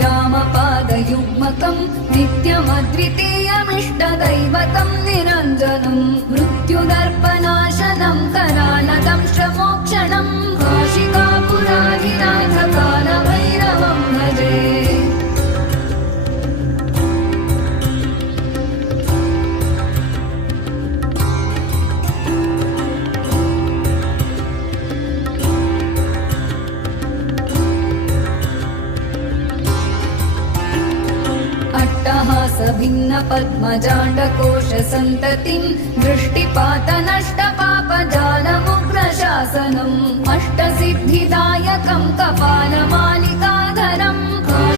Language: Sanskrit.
श्रीरामपादयुग्मकम् नित्यमद्वितीयमिष्टदैवतं निरञ्जनं मृत्युदर्पनाशनं करालदंशमोक्षणं काशिकापुराधिनाथकालभैरवं भजे। भिन्न पद्मजाण्डकोश सन्ततिं दृष्टिपात नष्ट पापजालमुग्रशासनम् अष्टसिद्धिदायकं कपालमालिका